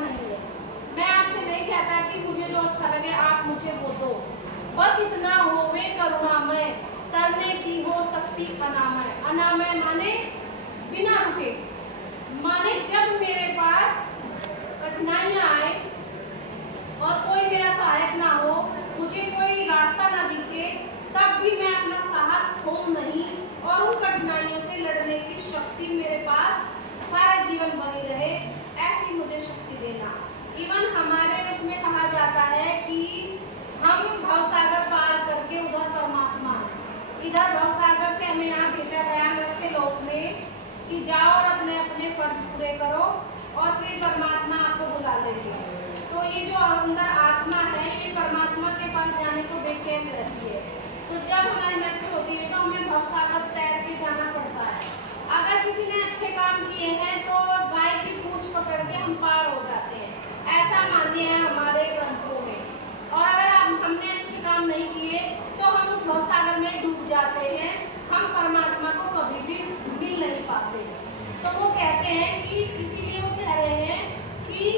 नहीं है। मैं आपसे नहीं कहता कि मुझे जो अच्छा लगे आप मुझे वो दो, बस इतना होवे करुणामय, तरने की हो सकती अनामय। अनामय माने बिना रुके, माने जब मेरे पास कठिनाइयां आए और कोई मेरा सहायक ना हो, मुझे कोई रास्ता ना दिखे, तब भी मैं अपना साहस खोऊं नहीं और उन कठिनाइयों से लड़ने की शक्ति मेरे पास सारा जीवन बनी रहे, ऐसी मुझे शक्ति देना। इवन हमारे उसमें कहा जाता है कि हम भवसागर पार करके उधर परमात्मा, इधर भवसागर से हमें यहाँ भेजा गया मृत्यु लोक में कि जाओ और अपने अपने फर्ज पूरे करो और फिर परमात्मा आपको बुला लेंगे। तो ये जो अंदर आत्मा है ये परमात्मा के पास जाने को बेचैन रहती है। तो जब हमारी मृत्यु होती है तो हमें भवसागर तैर के जाना पड़ता है। अगर किसी ने अच्छे काम किए हैं तो गाय की पूंछ पकड़ के हम पार हो जाते हैं, ऐसा मान्य है हमारे ग्रंथों में। और अगर हमने अच्छे काम नहीं किए तो हम उस भवसागर में डूब जाते हैं, हम परमात्मा को कभी भी मिल नहीं पाते। तो वो कहते हैं कि इसीलिए वो कह रहे हैं कि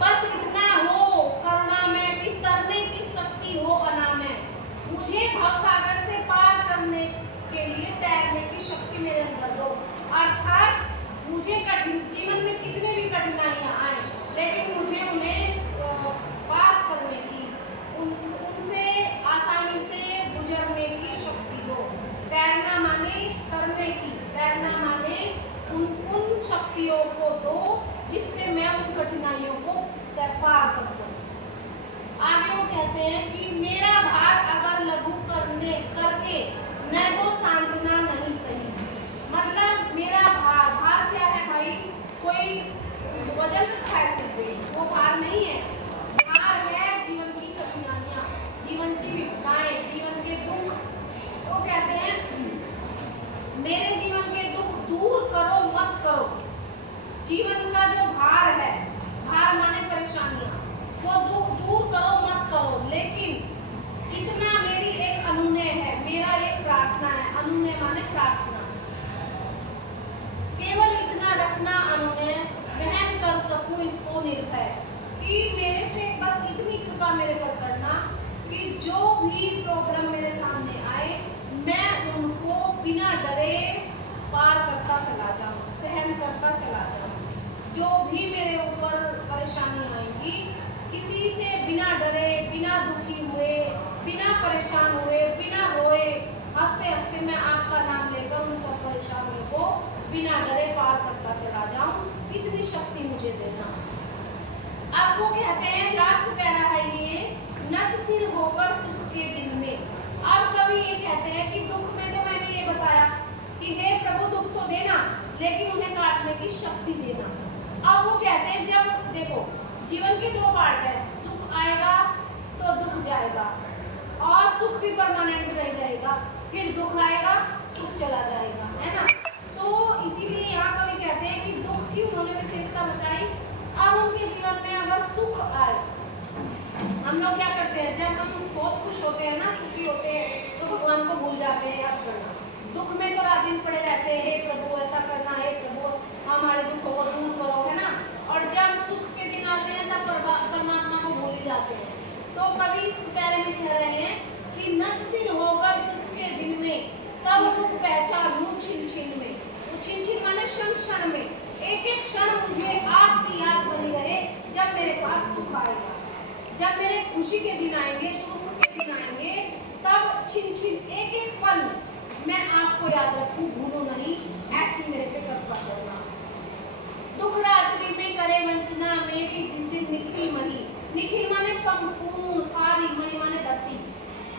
बस इतना हो करुणा में कि तरने की शक्ति हो अनामय, मुझे भवसागर से पार करने के लिए तैरने की शक्ति मेरे अंदर दो। अर्थात मुझे जीवन में कितने भी कठिनाइयां आए लेकिन मुझे उन्हें पास करने की, उनसे आसानी से गुजरने की शक्ति दो। तैरना माने तरने की, तैरना माने उन शक्तियों को दो जिससे मैं उन कठिनाइयों को पार कर सकूं। आगे वो कहते हैं कि मेरा भार अगर लघु करके न तो सांत्वना नहीं सही। मतलब मेरा भार क्या है भाई, कोई वजन रखा है सिर पे, वो भार नहीं है। भार है जीवन की कठिनाइयां, जीवन की विपदाएं, जीवन के दुख। वो कहते हैं मेरे जीवन के दुख दूर करो मत करो। जीवन का जो भार है, भार माने परेशानियां, वो दुख दूर करो मत करो, लेकिन इतना मेरी एक अनुनय है, मेरा एक प्रार्थना है। अनुनय माने प्रार्थना, केवल इतना रखना अनुनय, वहन कर सकूं इसको निर्भय, कि मेरे से बस इतनी कृपा मेरे पर करना कि जो भी प्रॉब्लम मेरे सामने आए मैं उनको बिना डरे पार करता चला जाऊं, सहन करता चला जाऊं। जो भी मेरे ऊपर परेशानी आएगी, किसी से बिना डरे, बिना दुखी हुए, बिना परेशान हुए, बिना रोए, हंसते हंसते मैं आपका नाम लेकर उन सब परेशानियों को बिना डरे पार करता चला जाऊं, इतनी शक्ति मुझे देना। अब वो कहते हैं लास्ट पैरा है ये, नतसिर होकर सुख के दिन में। अब कवि ये कहते हैं कि दुख में तो मैंने ये बताया कि हे प्रभु दुख तो देना लेकिन उन्हें काटने की शक्ति देना। अब वो कहते हैं जब देखो जीवन के दो पार्ट है, सुख आएगा तो दुख जाएगा और सुख भी परमानेंट नहीं रहेगा, फिर दुख आएगा सुख चला जाएगा, है ना। तो इसीलिए यहाँ कवि कहते हैं कि दुख की उन्होंने विशेषता बताई। अब उनके जीवन में अगर सुख आए, हम लोग क्या करते हैं जब हम बहुत खुश होते हैं ना, सुखी होते हैं तो भगवान को भूल जाते हैं याद करना। दुख में तो रात दिन पड़े रहते हैं, हे प्रभु ऐसा करना, हे प्रभु हमारे दुखों को दूर करो, है ना। और जब सुख के दिन आते हैं तब परमात्मा को भूल जाते हैं। तो कवि इस पैरे में कह रहे हैं कि नतसिर होकर सुख के दिन में तब दुख पहचानूं छिन छिन में। छिन छिन माने क्षण क्षण में, एक एक क्षण मुझे आपकी याद बनी रहे। जब मेरे पास सुख आएगा, जब मेरे खुशी के दिन आएंगे, सुख के दिन आएंगे, तब छिन छिन एक एक पल मैं आपको याद रखूं, भूलूं नहीं, ऐसी मेरे पे कृपा करना। दुख रात्रि में करे वंचना मेरी जिस दिन निखिल मही। निखिल माने संपूर्ण, सारी, मही माने धरती।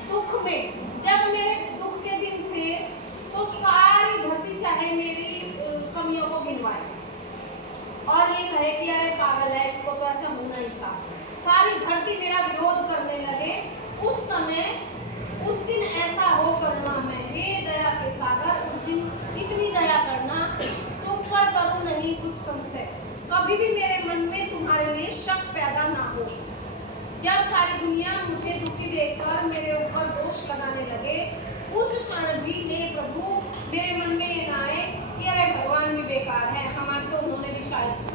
दुख में जब मेरे दुख के दिन थे तो सारी धरती चाहे मेरी कमियों को गिनवाए और ये कहे कि अरे पागल है, इसको तो ऐसा होना ही था, सारी धरती मेरा विरोध करने लगे, उस समय उस दिन ऐसा हो करना मैं, हे दया के सागर, उस दिन इतनी दया करना तुम पर करूं नहीं कुछ संशय, कभी भी मेरे मन में तुम्हारे लिए शक पैदा ना हो। जब सारी दुनिया मुझे दुखी देखकर मेरे ऊपर दोष लगाने लगे, उस क्षण भी हे प्रभु मेरे मन में ये ना आए कि अरे भगवान भी बेकार है, हमारी तो उन्होंने भी शायद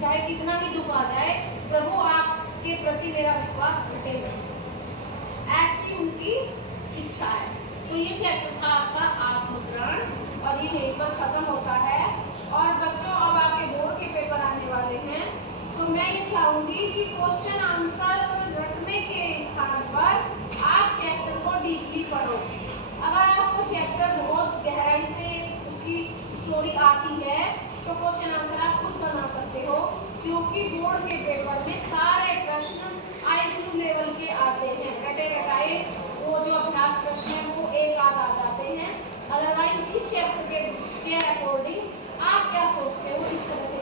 चाहे कितना ही दुख आ जाए, प्रभु आपके प्रति मेरा विश्वास घटेगा, ऐसी उनकी इच्छा है। तो ये चैप्टर था आपका आत्मग्रहण और ये यहीं पर खत्म होता है। और बच्चों अब आपके बोर्ड के पेपर आने वाले हैं, तो मैं ये चाहूंगी कि क्वेश्चन आंसर रखने के स्थान पर आप चैप्टर को डीपली पढ़ो। अगर आपको चैप्टर बहुत गहराई से उसकी स्टोरी आती है तो क्वेश्चन आंसर आप खुद बना सकते हो, क्योंकि बोर्ड के पेपर में सारे प्रश्न IQ लेवल के आते हैं। रटे रटाए वो जो अभ्यास प्रश्न है वो एक आध आ जाते हैं। अदरवाइज इस चैप्टर के अकॉर्डिंग आप क्या सोचते हो इस तरह से